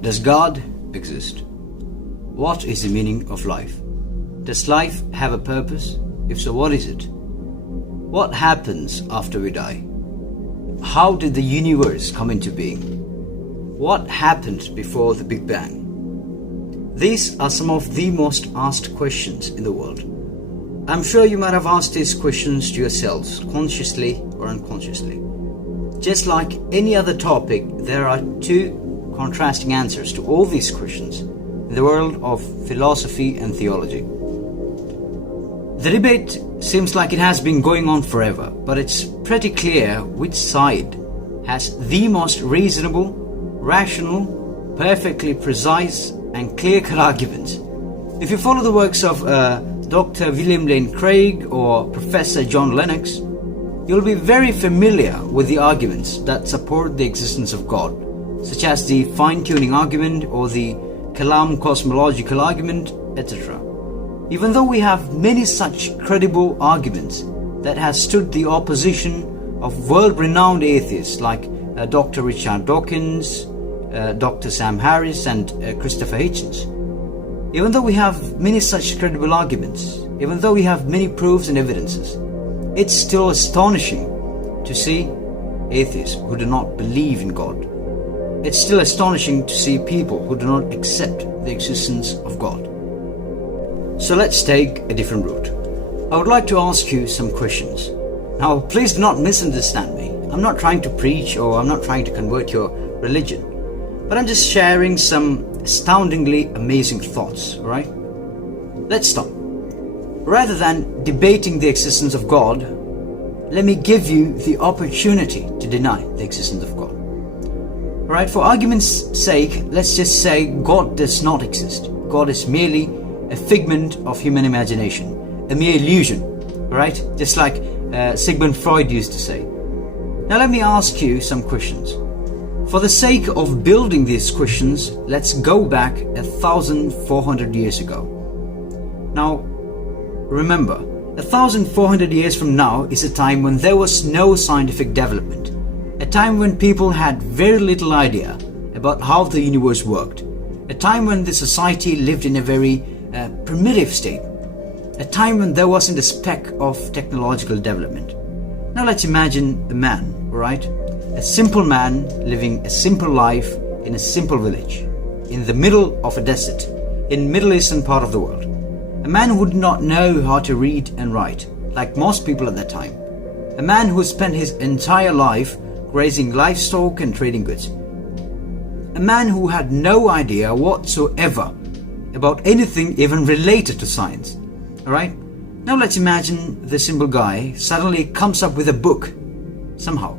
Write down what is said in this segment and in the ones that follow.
Does God exist? What is the meaning of life? Does life have a purpose? If so, what is it? What happens after we die? How did the universe come into being? What happened before the Big Bang? These are some of the most asked questions in the world. I'm sure you might have asked these questions to yourselves, consciously or unconsciously. Just like any other topic, there are two contrasting answers to all these questions in the world of philosophy and theology. The debate seems like it has been going on forever, but it's pretty clear which side has the most reasonable, rational, perfectly precise and clear-cut arguments. If you follow the works of Dr. William Lane Craig or Professor John Lennox, you'll be very familiar with the arguments that support the existence of God, such as the fine-tuning argument or the Kalam cosmological argument, etc. Even though we have many such credible arguments that have stood the opposition of world-renowned atheists like Dr. Richard Dawkins, Dr. Sam Harris and Christopher Hitchens. Even though we have many such credible arguments, even though we have many proofs and evidences, it's still astonishing to see atheists who do not believe in God. It's still astonishing to see people who do not accept the existence of God. So let's take a different route. I would like to ask you some questions. Now, please do not misunderstand me. I'm not trying to preach or I'm not trying to convert your religion, but I'm just sharing some astoundingly amazing thoughts, alright? Let's start. Rather than debating the existence of God, let me give you the opportunity to deny the existence of God. Alright, for argument's sake, let's just say God does not exist. God is merely a figment of human imagination, a mere illusion, alright? Just like Sigmund Freud used to say. Now let me ask you some questions. For the sake of building these questions, let's go back 1,400 years ago. Now, remember, 1,400 years from now is a time when there was no scientific development, a time when people had very little idea about how the universe worked, a time when the society lived in a very primitive state, a time when there wasn't a speck of technological development. Now let's imagine a man, alright? A simple man living a simple life in a simple village, in the middle of a desert, in Middle Eastern part of the world. A man who did not know how to read and write, like most people at that time. A man who spent his entire life raising livestock and trading goods. A man who had no idea whatsoever about anything even related to science. Alright? Now let's imagine the simple guy suddenly comes up with a book, somehow.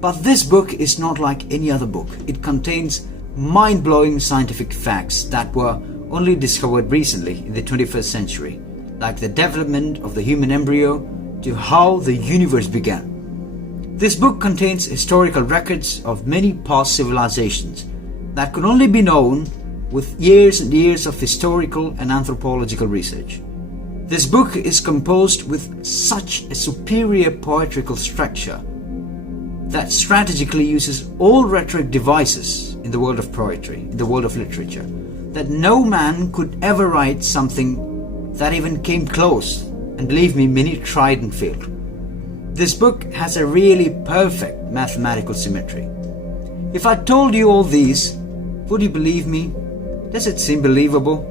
But this book is not like any other book. It contains mind-blowing scientific facts that were only discovered recently in the 21st century, like the development of the human embryo to how the universe began. This book contains historical records of many past civilizations that could only be known with years and years of historical and anthropological research. This book is composed with such a superior poetical structure that strategically uses all rhetoric devices in the world of poetry, in the world of literature, that no man could ever write something that even came close, and believe me, many tried and failed. This book has a really perfect mathematical symmetry. If I told you all these, would you believe me? Does it seem believable?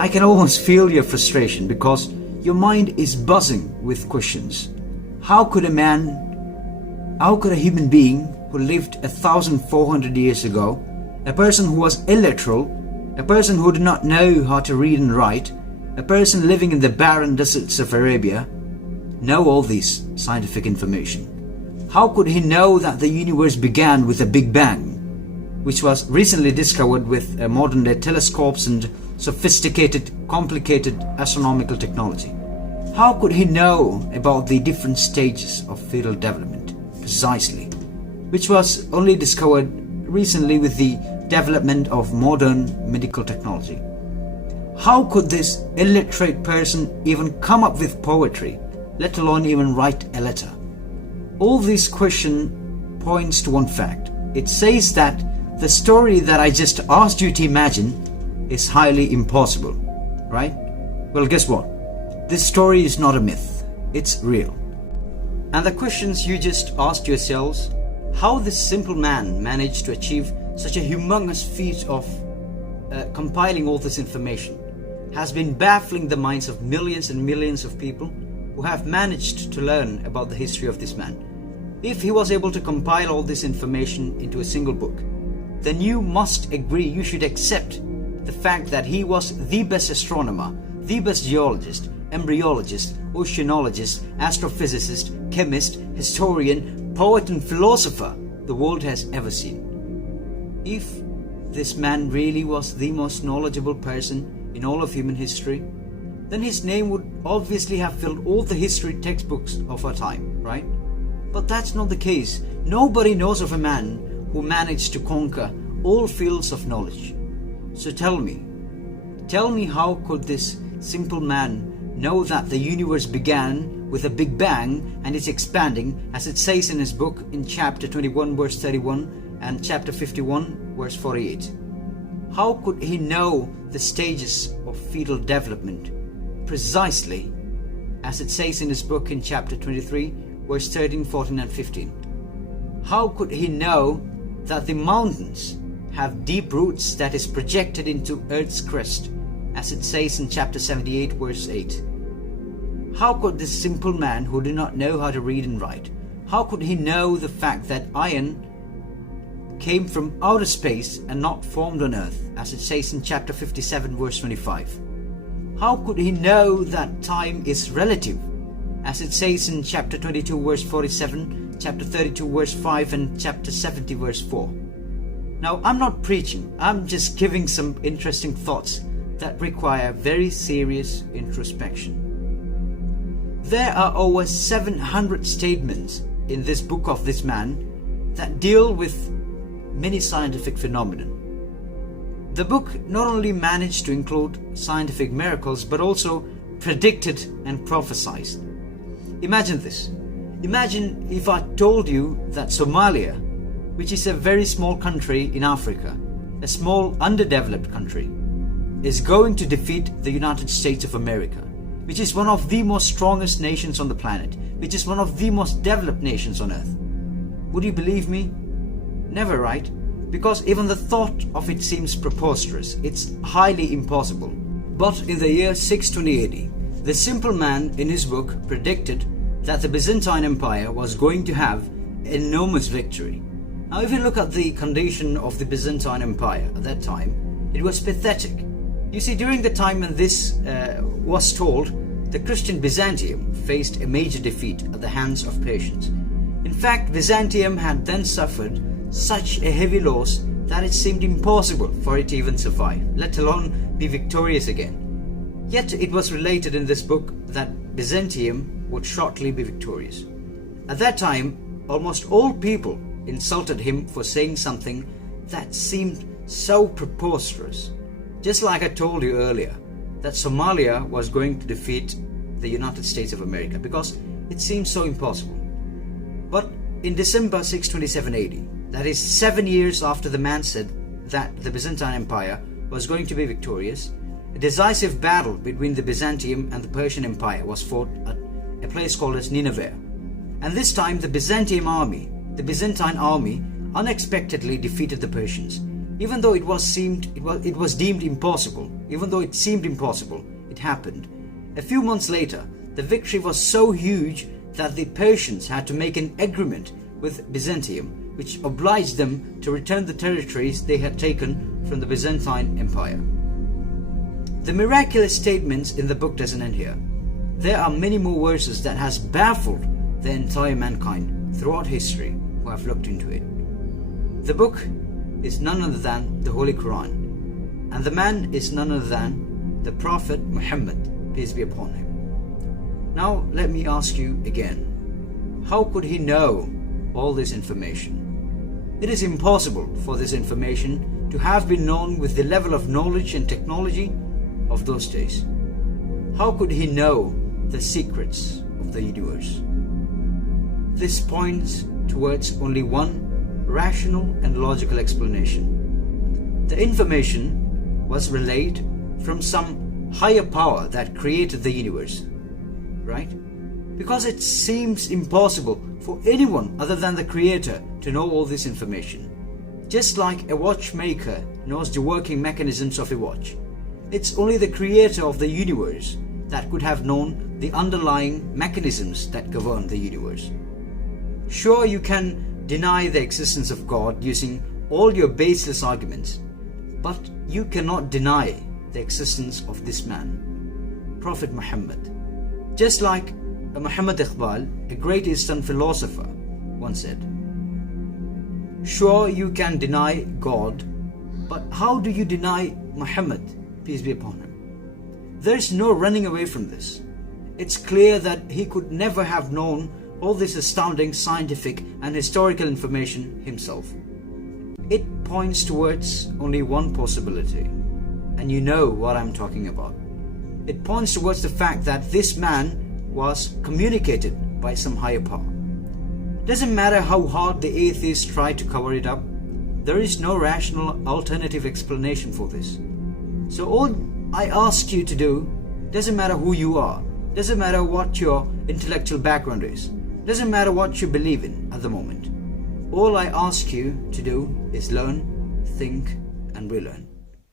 I can almost feel your frustration because your mind is buzzing with questions. How could a human being who lived 1,400 years ago, a person who was illetteral, a person who did not know how to read and write, a person living in the barren deserts of Arabia, know all this scientific information? How could he know that the universe began with a Big Bang, which was recently discovered with modern-day telescopes and sophisticated, complicated astronomical technology? How could he know about the different stages of fetal development precisely, which was only discovered recently with the development of modern medical technology? How could this illiterate person even come up with poetry, let alone even write a letter? All this question points to one fact. It says that the story that I just asked you to imagine is highly impossible, right? Well, guess what? This story is not a myth, it's real. And the questions you just asked yourselves, how this simple man managed to achieve such a humongous feat of compiling all this information, has been baffling the minds of millions and millions of people who have managed to learn about the history of this man. If he was able to compile all this information into a single book, then you must agree, you should accept the fact that he was the best astronomer, the best geologist, embryologist, oceanologist, astrophysicist, chemist, historian, poet and philosopher the world has ever seen. If this man really was the most knowledgeable person in all of human history, then his name would obviously have filled all the history textbooks of our time, right? But that's not the case. Nobody knows of a man who managed to conquer all fields of knowledge. So tell me how could this simple man know that the universe began with a big bang and is expanding, as it says in his book in chapter 21 verse 31 and chapter 51 verse 48? How could he know the stages of fetal development precisely as it says in his book in chapter 23 verse 13, 14 and 15? How could he know that the mountains have deep roots that is projected into earth's crust, as it says in chapter 78 verse 8? How could this simple man who did not know how to read and write, how could he know the fact that iron came from outer space and not formed on earth, as it says in chapter 57 verse 25? How could he know that time is relative, as it says in chapter 22 verse 47, chapter 32 verse 5 and chapter 70 verse 4? Now, I'm not preaching, I'm just giving some interesting thoughts that require very serious introspection. There are over 700 statements in this book of this man that deal with many scientific phenomena. The book not only managed to include scientific miracles but also predicted and prophesied. Imagine this. Imagine if I told you that Somalia, which is a very small country in Africa, a small underdeveloped country, is going to defeat the United States of America, which is one of the most strongest nations on the planet, which is one of the most developed nations on earth. Would you believe me? Never, right? Because even the thought of it seems preposterous. It's highly impossible. But in the year 620 AD, the simple man in his book predicted that the Byzantine Empire was going to have enormous victory. Now, if you look at the condition of the Byzantine Empire at that time, it was pathetic. You see, during the time when this was told, the Christian Byzantium faced a major defeat at the hands of Persians. In fact, Byzantium had then suffered such a heavy loss that it seemed impossible for it to even survive, let alone be victorious again. Yet it was related in this book that Byzantium would shortly be victorious. At that time, almost all people insulted him for saying something that seemed so preposterous. Just like I told you earlier, that Somalia was going to defeat the United States of America, because it seemed so impossible. But in December 627 AD, that is 7 years after the man said that the Byzantine Empire was going to be victorious, a decisive battle between the Byzantium and the Persian Empire was fought at a place called as Nineveh. And this time the Byzantine army unexpectedly defeated the Persians. Even though it was deemed impossible, even though it seemed impossible, it happened. A few months later, the victory was so huge that the Persians had to make an agreement with Byzantium, which obliged them to return the territories they had taken from the Byzantine Empire. The miraculous statements in the book doesn't end here. There are many more verses that has baffled the entire mankind throughout history who have looked into it. The book is none other than the Holy Quran, and the man is none other than the Prophet Muhammad, peace be upon him. Now let me ask you again, how could he know all this information? It is impossible for this information to have been known with the level of knowledge and technology of those days. How could he know the secrets of the universe? This points towards only one rational and logical explanation. The information was relayed from some higher power that created the universe, right? Because it seems impossible for anyone other than the creator to know all this information. Just like a watchmaker knows the working mechanisms of a watch, it's only the creator of the universe that could have known the underlying mechanisms that govern the universe. Sure, you can deny the existence of God using all your baseless arguments, but you cannot deny the existence of this man, Prophet Muhammad. Just like Muhammad Iqbal, a great Eastern philosopher, once said, sure, you can deny God, but how do you deny Muhammad, peace be upon him? There is no running away from this. It's clear that he could never have known all this astounding scientific and historical information himself. It points towards only one possibility, and you know what I'm talking about. It points towards the fact that this man was communicated by some higher power. Doesn't matter how hard the atheists try to cover it up, there is no rational alternative explanation for this. So all I ask you to do, doesn't matter who you are, doesn't matter what your intellectual background is, doesn't matter what you believe in at the moment. All I ask you to do is learn, think, and relearn.